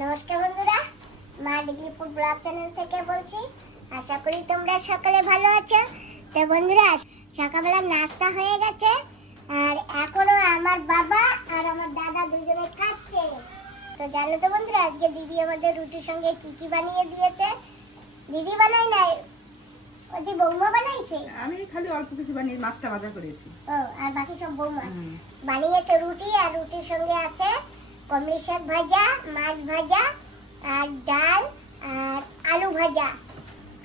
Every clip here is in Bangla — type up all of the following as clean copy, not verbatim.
নমস্কার বন্ধুরা, মা ডিগ্রিপুর ব্লগ চ্যানেল থেকে বলছি। আশা করি তোমরা সকলে ভালো আছো। তো বন্ধুরা, সকালবেলা নাস্তা হয়ে গেছে আর এখনো আমার বাবা আর আমার দাদা দুজনে খাচ্ছে। তো জানো তো বন্ধুরা, আজকে দিদি আমাদের রুটির সঙ্গে কি কি বানিয়ে দিয়েছে। দিদি বানাই নাই, ওদি বৌমা বানাইছে। আমি খালি অল্প কিছু বানিয়ে মাছটা ভাজা করেছি। ও, আর বাকি সব বৌমা বানিয়েছে রুটি। আর রুটির সঙ্গে আছে কমলি শাক ভাজা, মাছ ভাজা আর ডাল আর আলু ভাজা।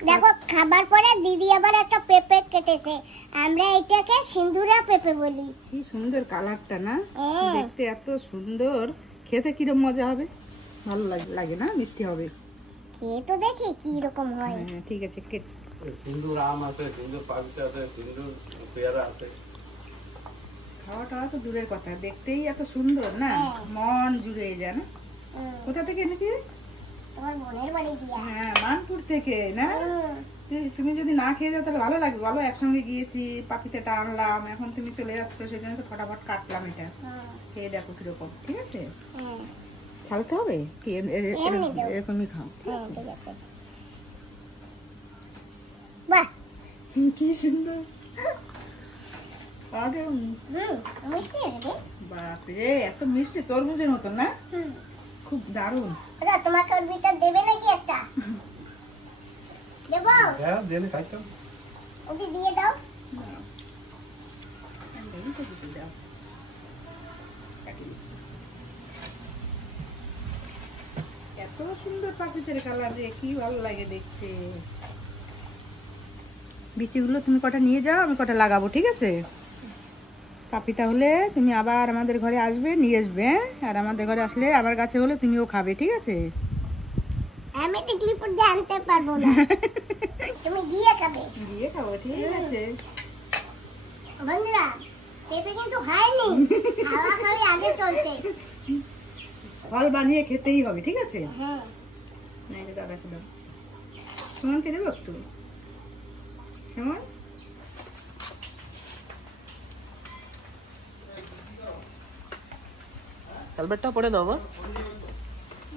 দেখো, খাবার পরে দিদি আবার একটা পেঁপে কেটেছে। আমরা এটাকে সিন্দুরা পেঁপে বলি। কি সুন্দর কালারটা না, দেখতে এত সুন্দর। খেতে কিরকম মজা হবে, ভালো লাগে না? মিষ্টি হবে। খেয়ে তো দেখি কি রকম হয়। হ্যাঁ ঠিক আছে, কেট। সিন্দুর আম আছে, সিন্দুর পাখিতে আছে, সিন্দুর পেয়ারা আছে। খাওয়া টাওয়া তো দূরের কথা, দেখতেই এত সুন্দর না, মন জুড়ে যায় না। কোথা থেকে এনেছি? তোমার বোনের বাড়ি দিয়া। হ্যাঁ, মানপুর থেকে না। তুমি যদি না খেয়ে যাও তাহলে ভালো লাগবে বলো? একসঙ্গে গিয়েছি, পাখিটা আনলাম, এখন তুমি চলে যাচ্ছো, সেই জন্য তো ফটাফট কাটলাম এটা। খেয়ে দেখো কিরকম। ঠিক আছে, ছালতে হবে কি? এরকমই খাও। ঠিক আছে। বাহ, কি সুন্দর। বাপরে, এত মিষ্টি, তরমুজের মতন না? খুব দারুণ। তোমাকে ওর ভিতর দেবে নাকি একটা? দেবো? হ্যাঁ, দিলে খাইতাম। ওকে দিয়ে দাও। এত সুন্দর পাখিদের কালার রে, কি ভালো লাগে দেখতে। বিচিগুলো তুমি কটা নিয়ে যাও, আমি কটা লাগাবো। ঠিক আছে পাপি, তাহলে তুমি আবার আমাদের ঘরে আসবে, নিয়ে আসবে। আর আমাদের ঘরে আসলে আমার কাছে হলে তুমিও খাবে। ঠিক আছে? আমি তো ক্লিপুর দিয়ে আনতে পারবো না, তুমি গিয়ে খাবে। গিয়ে খাবো, ঠিক আছে বন্ধুরা। পেঁপে কিন্তু হয়নি, খাওয়া খাওয়া আগে চলছে। ফল বানিয়ে খেতেই হবে। ঠিক আছে, হ্যাঁ। নাইলে দাদাকে দাও। সুমনকে দেবো একটু। সুমন, হেলমেটটা পরে দাও মা।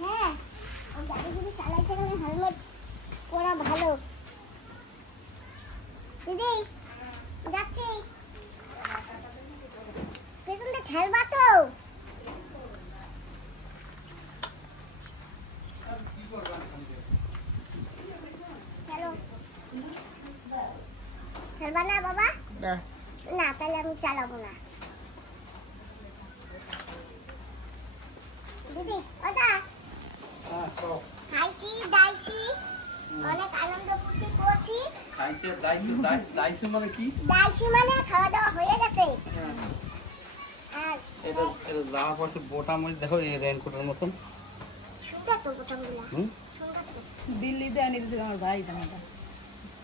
হ্যাঁ, ও গাড়ি যদি চালাইতে গেলে হেলমেট পরা ভালো। দিদি যাচ্ছি, পেছনটা খেলবা তো। চলো, খেলবা না বাবা? না, তাহলে আমি চালাবো না। দিদি ওটা খাইছি, দাইছি, অনেক আনন্দ ফুর্তি করছি। খাইছে দাইছে মানে কি? দাইছি মানে খাওয়া দাওয়া হয়ে গেছে। আর এটা জামা পড়ছে বোটা মধ্যে, দেখো এই রেনকোটের মতন। সুন্দর তো বোটামগুলো, সুন্দর তো। দিল্লিতে আনি দিয়েছে আমার ভাই জামাটা।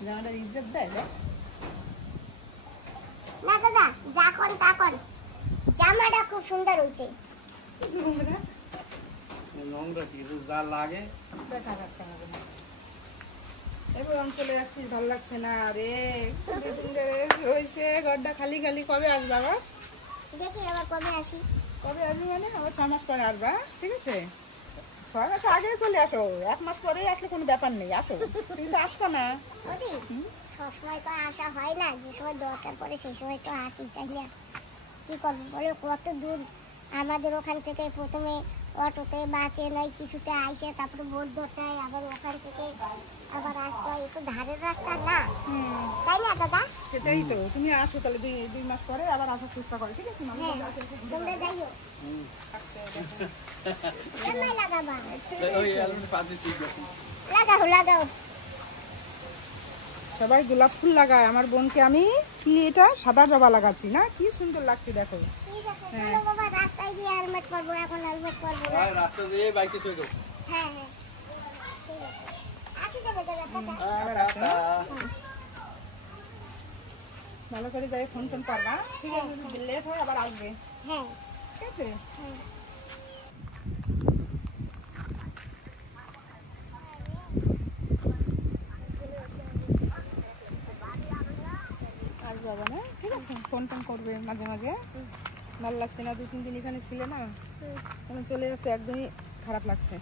জামাটা ইজ্জত দেয় না? না দাদা, যা কর তা কর, জামাটা খুব সুন্দর হয়েছে। নোংরা কি যা লাগে। এবার আমি চলে যাচ্ছি, ভালো লাগছে না রে। রয়েছে ঘরটা খালি খালি। কবে আসবা আবার? দেখি আবার কবে আসি। কবে আসবি মানে আবার 6 মাস পরে আসবা। ঠিক আছে, 6 মাস আগে চলে আসো, 1 মাস পরেই আসলে কোনো ব্যাপার নেই। আসো, কিন্তু আসবো না। ওদি সবসময় তো আসা হয় না, যে সময় দরকার পড়ে সেই সময় তো আসি, তাই না? কি করবো বলো, কত দূর আমাদের ওখান থেকে। প্রথমে অটোতে বাসে নয় কিছুতে আইসে, তারপরে বোট ধরতে হয়, আবার ওখান থেকে আবার আসতে হয়। একটু ধারের রাস্তা না, তাই না দাদা? সেটাই তো, তুমি আসো তাহলে 2 মাস পরে আবার আসার চেষ্টা করো। ঠিক আছে, তোমরা যাইও। কেমন লাগাবা? লাগাও লাগাও। সবাই গোলাপ ফুল লাগায়, আমার বোনকে আমি কি এটা সাদা জবা লাগাচ্ছি না, কি সুন্দর লাগছে দেখো। ঠিক আছে, চলো বাবা, রাস্তায় গিয়ে হেলমেট পরবো। এখন হেলমেট পরবো না, রাস্তা দিয়ে বাইকে চলে যাও। হ্যাঁ হ্যাঁ ঠিক আছে। আসি দাদা, ভালো করে যাই, ফোন টোন করবা। ঠিক আছে, যদি লেট হয় আবার আসবে। হ্যাঁ ঠিক আছে। আসবে না? ঠিক আছে, ফোন টোন করবে মাঝে মাঝে। ভালো লাগছে না, 2-3 দিন এখানে ছিলে না, চলে যাচ্ছে, একদমই খারাপ লাগছে।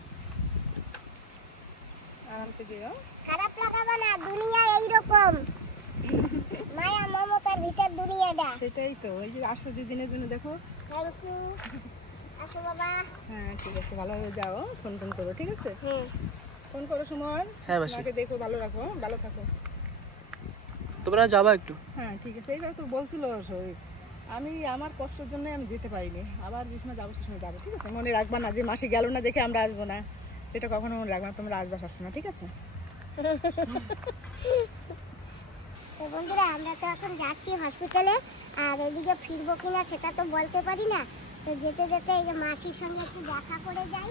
আরামসে গিয়ে। খারাপ লাগাবো না, দুনিয়া এইরকম মায়া মমতার ভিতর দুনিয়াটা। সেটাই তো, ওই যে আসছো 2 দিনের জন্য, দেখো। Thank you. আসো বাবা। হ্যাঁ ঠিক আছে, ভালোভাবে যাও, ফোন করো, ঠিক আছে? ফোন করো সুমন। হ্যাঁ মাসি, আমাকে দেখো, ভালো রাখো, ভালো থাকো। তোমরা যাবা একটু? হ্যাঁ ঠিক আছে। এইবার তো বলছিল শরীর, আমি আমার কষ্টের জন্য আমি যেতে পারিনি, আবার যে সময় যাবো সে সময় যাবো, ঠিক আছে? মনে রাখবা না যে মাসি গেল না দেখে আমরা আসবো না, এটা কখনো মনে রাখবা না, তোমরা আসবা সবসময়, ঠিক আছে? তো বন্ধুরা, আমরা তো এখন যাচ্ছি হসপিটালে, আর এদিকে ফিরবো কিনা সেটা তো বলতে পারি না। তো যেতে যেতে এই যে মাসির সঙ্গে একটু দেখা করে যাই।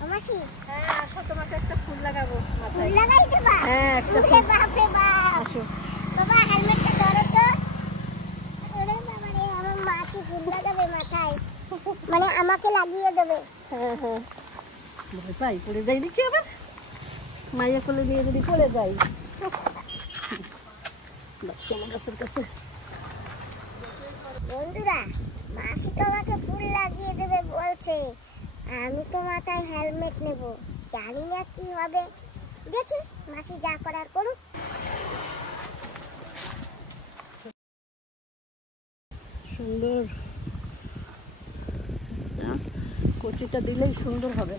ও মাসি, হ্যাঁ আসো, তোমাকে একটা ফুল লাগাবো ফুল লাগাই দেবা? হ্যাঁ, একটা ওরে বাপ রে বাপ। আসো। বাবা হেলমেটটা ধরো তো। ওরে বাবা রে, আমার মাসি ফুল লাগাবে মাথায়, মানে আমাকে লাগিয়ে দেবে। হ্যাঁ হ্যাঁ, ভয় পাই, পড়ে যাই নাকি আবার, মাইয়া কোলে নিয়ে যদি পড়ে যাই। বন্ধুরা, মাসি তো আমাকে ফুল লাগিয়ে দেবে বলছে, আমি তো মাথায় হেলমেট নেব, জানি না কি হবে, দেখি মাসি যা করার করুক। সুন্দর, কচিটা দিলেই সুন্দর হবে।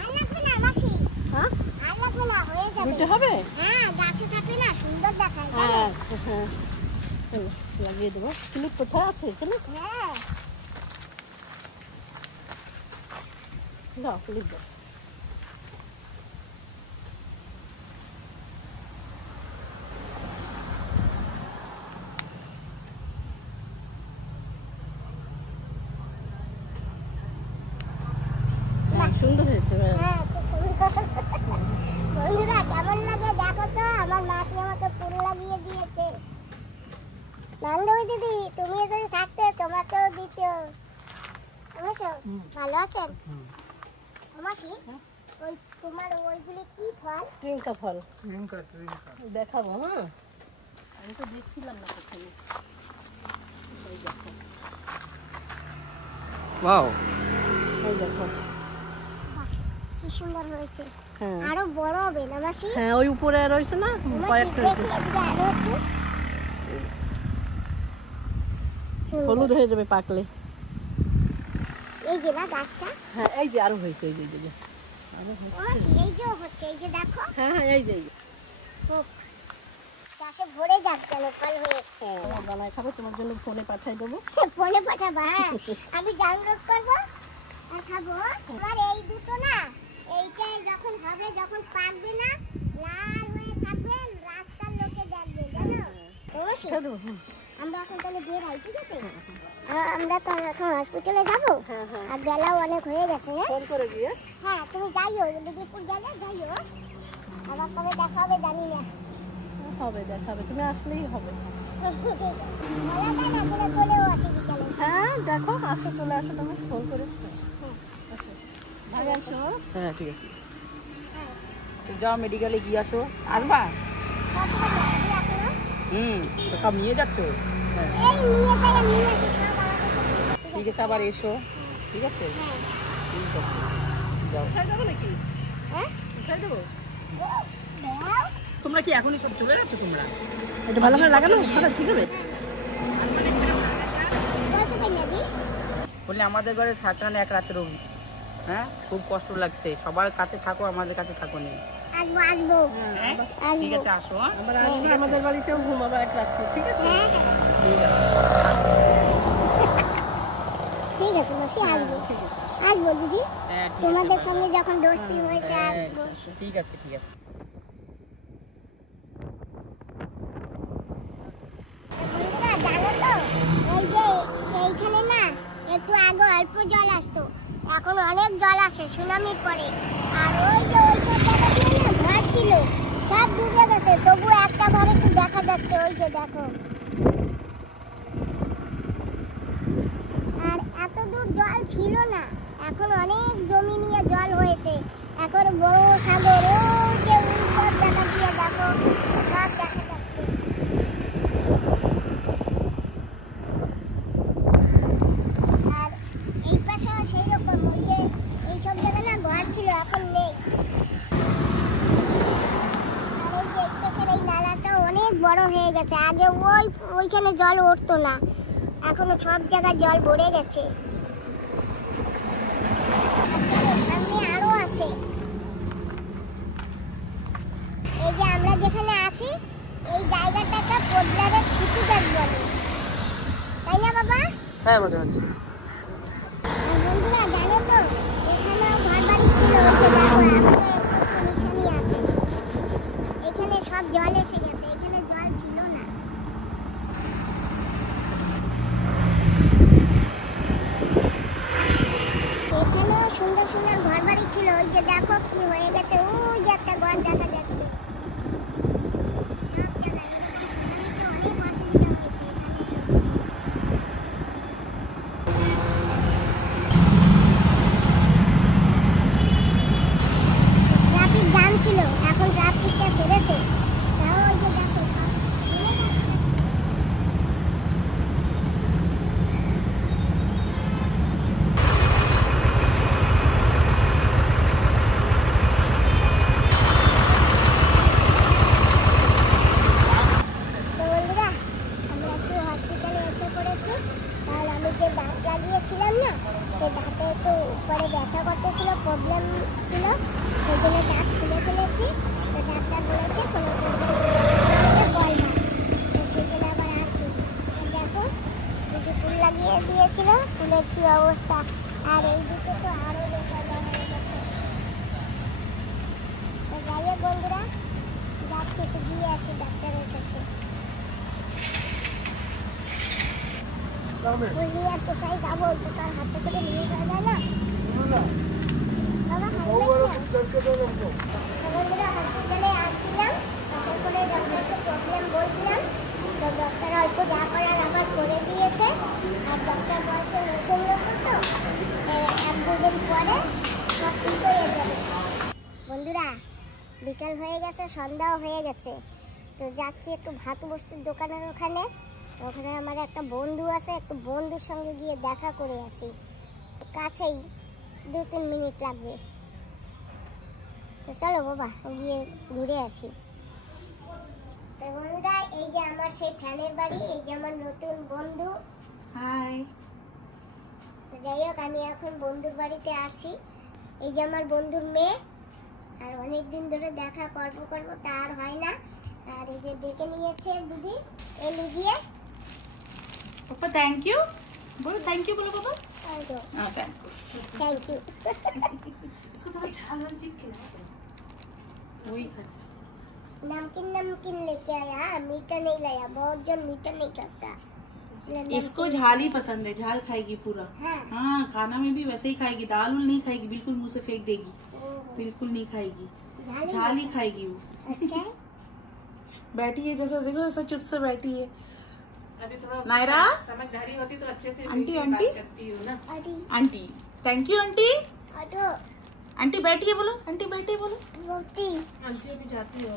আর লাগবে না মাসি, হ্যাঁ, আর লাগবে না, হয়ে যাবে। দিতে হবে? হ্যাঁ, গাছে থাকলে না সুন্দর দেখায়। হ্যাঁ আচ্ছা, হ্যাঁ লাগিয়ে দেবো। ক্লিপ কোথায় আছে? এখানে হ্যাঁ, দাও, ক্লিপ দাও। সুন্দর হয়েছে। হ্যাঁ, খুব সুন্দর। বন্ধুরা, কেমন লাগে দেখো তো, আমার মাসি আমাকে ফুল লাগিয়ে দিয়েছে। বান্ধবী দিদি, তুমিও যদি থাকতে তোমাকেও দিত। অবশ্য ভালো আছেন? মাসি, ওই তোমার ওইগুলি কি ফল? ট্রিঙ্কা ফল দেখাবো। হ্যাঁ, আমি তো দেখছিলাম না কোথায়। ওয়াও, এই দেখো, কি সুন্দর হয়েছে। হ্যাঁ আরো বড় হবে না মাসি? হ্যাঁ, ওই উপরে রয়েছে না মাসি, কয়েকটা, দেখি এদিকে আরো একটু। সুন্দর। হলুদ হয়ে যাবে পাকলে। এই যে না গাছটা। হ্যাঁ, এই যে আরো হয়েছে, এই যে আরো হয়েছে। মাসি, এই যে হচ্ছে, এই যে দেখো। হ্যাঁ হ্যাঁ, এই যে হোক, গাছে ভরে যাক যেন ফল হয়ে। হ্যাঁ, বানায় খাবো, তোমার জন্য ফোনে পাঠাই দেবো। ফোনে পাঠাবা? আমি ডাউনলোড করবো আর খাবো। আমার এই দুটো না, এইটাই যখন হবে, যখন পাকবে না, লাল হয়ে থাকবে, রাস্তার লোকে দেখবে, জানো? অবশ্যই। খেয়ে দেবো। হুম। আমরা এখন তাহলে বের হই, ঠিক আছে? আমরা তো এখন হসপিটালে যাবো, হ্যাঁ হ্যাঁ, আর বেলাও অনেক হয়ে গেছে। ফোন করে দিয়ে। হ্যাঁ, তুমি যাইও, দিদিপুর গেলে যাইও, আবার কবে দেখা হবে জানি না। হবে, দেখাবে, তুমি আসলেই হবে। ঠিক আছে, বলা যায় না, যেন চলেও আসি বিকালে। হ্যাঁ দেখো, আসো, চলে আসো, তুমি ফোন করে। হ্যাঁ। আসো, ভাগে আসো। হ্যাঁ ঠিক আছে, হ্যাঁ। তো যাও মেডিকেলে গিয়ে আসো। আসবা? কতটা যাচ্ছি এখনো? তো সব নিয়ে যাচ্ছ? হ্যাঁ এই নিয়ে যাই, নিয়ে আসি, খাও বাবা। ঠিক আছে, আবার এসো, ঠিক আছে? হ্যাঁ। ঠিক আছে, যাও। উঠাই দেবো নাকি? হ্যাঁ? উঠাই দেবো? দাও। তোমরা কি এখনই সব চলে যাচ্ছ? তোমরা এটা ভালো করে লাগানো, ভালো ঠিক হবে। বলতে পারি না দি। বললে আমাদের ঘরে থাকতে না এক রাতের রবি। হ্যাঁ, খুব কষ্ট লাগছে, সবার কাছে থাকো, আমাদের কাছে থাকো নেই। আসবো, আসবো, হ্যাঁ আসবো। ঠিক আছে, আসো। হ্যাঁ আমরা আসবো, আমাদের বাড়িতেও ঘুমাবো এক রাত, ঠিক আছে? হ্যাঁ, হ্যাঁ। ঠিক আছে, ঠিক আছে মাসি, আসবো, ঠিক আছে। আসবো দিদি। হ্যাঁ ঠিক আছে, তোমাদের সঙ্গে যখন দোস্তি হয়েছে হ্যাঁ, আসবো। ঠিক আছে, ঠিক আছে। বন্ধুরা, জানো তো, এই যে এইখানে না একটু আগে অল্প জল আসতো, এখন অনেক জল আসে সুনামির পরে। আর ওই যে ওইসব জায়গাগুলো না ঘর ছিল, সব ডুবে গেছে, তবু একটা ঘর একটু দেখা যাচ্ছে, ওই যে দেখো। আর এত দূর জল ছিল না, এখন অনেক জমি নিয়ে জল হয়েছে, এখন বড় সাগর, ওই যে সব জায়গা দিয়ে দেখো, সব দেখা যাচ্ছে। আর এই পাশেও সেই রকম গেছে। আগে ওইখানে জল উঠতো না, এখনো সব জায়গায় জল ভরে গেছে। সামনে আরো আছে। এই যে আমরা যেখানে আছি এই জায়গাটাকে পোদ্দারের সিটিঘাট বলে, তাই না বাবা? হ্যাঁ বোঝা যাচ্ছে। বন্ধুরা জানো তো এখানেও ঘর বাড়ি ছিল, ওই যে দেখো এখনো নিশানি আছে। এখানে সব জল এসে গেছে, এখানে জল ছিল না। এখানেও সুন্দর সুন্দর ঘর বাড়ি ছিল, ওই যে দেখো কি হয়ে গেছে। ওই যে একটা ঘর দেখা যাচ্ছে। সব জায়গায় অনেক অসুবিধা হয়েছে এখানে। ট্রাফিক জ্যাম ছিল, এখন ট্রাফিকটা ছেড়েছে। তাও ওই যে দেখো সব চলে যাচ্ছে। তো বন্ধুরা আমরা একটু হসপিটালে এসে পড়েছি। তাহলে আমি যে দাঁত লাগিয়েছিলাম না, সেই দাঁতে একটু উপরে ব্যথা করতেছিল, প্রবলেম ছিল, সেই জন্য দাঁত খুলে ফেলেছি। তো ডাক্তার বলেছে কোনো বল না, তো সেই জন্য আবার আসি। দেখো দুটো ফুল লাগিয়ে দিয়েছিল, ফুলের কি অবস্থা। আর এই দিকে তো আরো ব্যথা হয়ে গেছে। তো যাই হোক বন্ধুরা, যাচ্ছি একটু দিয়ে আসি ডাক্তারের কাছে। বললি আর কোথায় যাবো, তো তার হাতে করে নিয়ে যাওয়া যায় না। বাবা বন্ধুরা হসপিটালে আসছিলাম, আসার পরে ডক্টরকে প্রবলেম বলছিলাম। তো ডক্টর অল্প যা করার আবার করে দিয়েছে। আর ডক্টর বলছে নতুন নতুন তো 1-2 দিন পরে সব ঠিক হয়ে যাবে। বন্ধুরা বিকাল হয়ে গেছে, সন্ধ্যাও হয়ে গেছে। তো যাচ্ছি একটু ভাত বস্তির দোকানের ওখানে। ওখানে আমার একটা বন্ধু আছে, একটু বন্ধুর সঙ্গে গিয়ে দেখা করে আসি। কাছেই 2-3 মিনিট লাগবে। তো চলো বাবা গিয়ে ঘুরে আসি। তো বন্ধুরা এই যে আমার সেই ফ্যানের বাড়ি, এই যে আমার নতুন বন্ধু। হাই। তো যাই হোক আমি এখন বন্ধুর বাড়িতে আসি। এই যে আমার বন্ধুর মেয়ে, আর অনেক দিন ধরে দেখা করব তার হয় না। আর এই যে ডেকে নিয়েছে দিদি, এই লিজিয়ে। पापा थैंक यू बोलो, थैंक यू बोलो पापा। हाँ थैंक यू। इसको थोड़ा झाल वाल चीज खिलाओ, वही खाते। नमकीन लेके आया, मीठा नहीं लाया, बहुत जन मीठा नहीं करता, इसलिए इसको झाल ही पसंद है, झाल खाएगी पूरा। हाँ। हाँ खाना में भी वैसे ही खाएगी, दाल उल नहीं खाएगी, बिल्कुल मुंह से फेंक देगी, बिल्कुल नहीं खाएगी, झाल ही खाएगी वो। अच्छा है? बैठी है जैसा देखो ऐसा चुप से बैठी है। अभी थोड़ा नायरा समझदारी होती तो अच्छे से आंटी बात आंटी करती हूँ ना। अरे aunty thank you aunty. Auto aunty बैठिए बोलो, आंटी बैठिए बोलो। रोटी आंटी अभी जाती है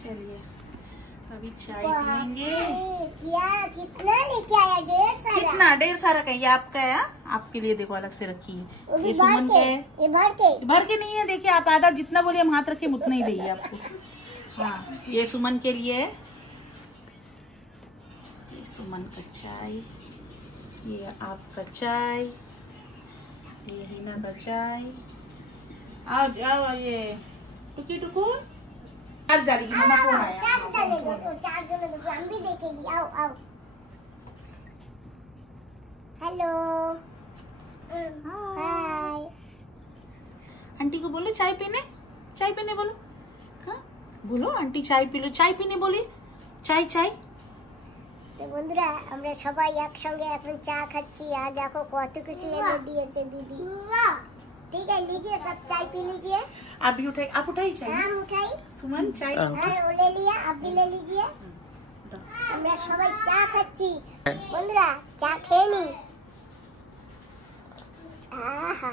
चलिए अभी चाय पियेंगे। क्या कितना लेके आया? 1.5 सारा। कितना? 1.5 सारा का, ये आपका है? आपके लिए देखो अलग से रखी है। वो भी ये भर सुमन के, का है। ये भर के। भर के नहीं है, देखिए आप आधा जितना बोलिए हम हाथ रखे हम उतना ही देंगे आपको। हाँ ये सुमन के लिए है, ये सुमन का चाय, ये आपका चाय, ये हिना का चाय। आओ जाओ, ये टुकी टुकू आज डालेगी, मामा फोन आया। चार जने दो, हम भी देखेंगे। आओ आओ। Hello hi. आंटी को बोलो चाय पीने, चाय पीने बोलो। हाँ बोलो आंटी चाय पी लो, चाय पीने बोली, চাই চাই। তো বন্ধুরা আমরা সবাই একসঙ্গে এখন চা খাচ্ছি। আর দেখো কত কিছু এনে দিয়েছে দিদি। ठीक है लीजिए सब चाय पी लीजिए। आप भी उठाई, आप उठाई चाय। हम उठाई। सुमन चाय হ্যাঁ ও ले लिया, आप भी ले लीजिए। আমরা সবাই চা খাচ্ছি বন্ধুরা, চা খেয়ে নি। आहा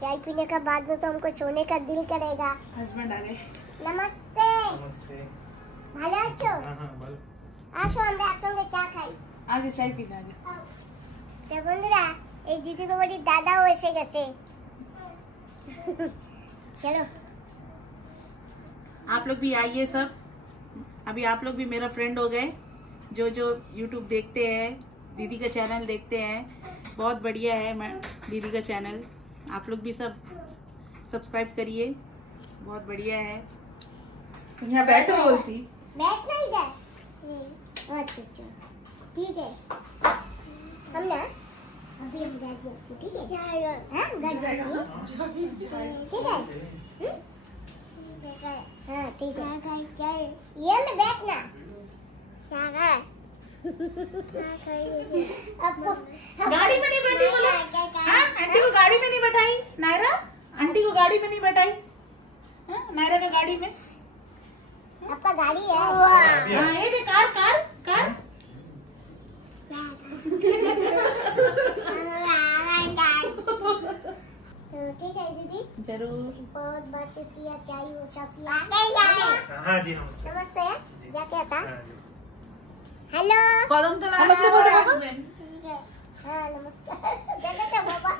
चाय पीने का बाद में तो हमको सोने का दिल करेगा। हस्बैंड आ गए। नमस्ते, नमस्ते। ভালো আছো? हाँ बोलो। আসো আমরা একসঙ্গে চা খাই। आज चाय पीना है। তো বন্ধুরা এই দিদির বাড়ির দাদাও এসে গেছে। চলো आप लोग भी आइए सब। अभी आप लोग भी मेरा फ्रेंड हो गए, जो यूट्यूब देखते हैं, दीदी का चैनल देखते हैं। बहुत बढ़िया है मैं दीदी का चैनल, आप लोग भी सब सब्सक्राइब करिए, बहुत बढ़िया है। तुम यहाँ बैठो बोलती। बैठना इधर। अच्छा ठीक है। हम ना अभी हम घर जाते, ठीक है? हाँ घर जाते, ठीक है? हाँ ठीक है। ये में बैठना। गाड़ी में नहीं बैठी बोले? हाँ, आंटी को गाड़ी में नहीं बैठाई नायरा? आंटी को गाड़ी में नहीं बैठाई? हाँ, नायरा का गाड़ी में? आपका गाड़ी है। हाँ, ये देख कार। ठीक है दीदी, जरूर। बहुत बात किया, चाय वो सब पिया। हाँ जी नमस्ते। नमस्ते। क्या था? हेलो। कदम तो नमस्ते बोल रहा है। हाँ नमस्कार। देखा बाबा।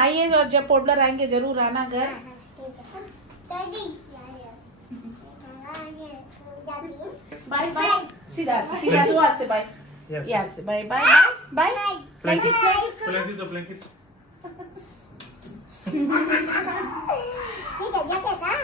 आइए, और जब पोडलर आएंगे जरूर आना घर। Bye bye. सीधा जो हाथ से बाय, ये हाथ से बाय बाय बाय। प्लैंकिस तो प्लैंकिस। ठीक है, जाते हैं।